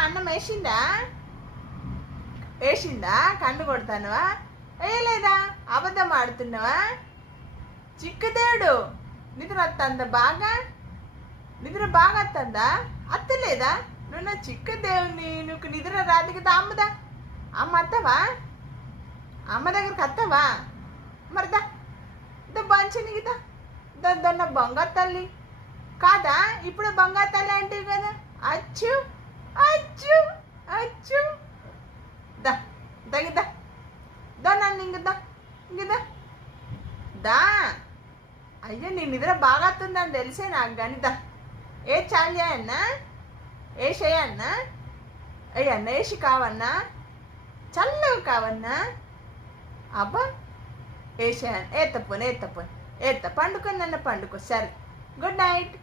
అన్నం వేసిందా కండు కొడతానువా వేయలేదా అబద్ధం ఆడుతున్నావా చిక్కుదేవుడు నిద్ర వస్తుందా నిద్ర బాగా వస్తుందా అత్తలేదా నువ్వు నా చిక్కుదేవుని నువ్వు నిద్ర రాదు కదా అమ్మ అత్తవా అమ్మ దగ్గరికి అత్తవా మరిదా బంచని కదా దొన్న బంగారు తల్లి కాదా ఇప్పుడు బంగారు తల్లి అంటివి కదా అచ్చు అచ్చు అచ్చు దగిదా నన్ను ఇంకదా దా అయ్యో నీ నిద్ర బాగా వస్తుందని తెలిసే నాకు కానీ ఏ చాలు చేయన్నా వేసేయన్నా అయ్యన్నా వేసి కావన్నా చల్లగా కావన్నా అబ్బా వేసేయను ఎత్తపోను పండుకొని నన్ను పండుకో సరే గుడ్ నైట్.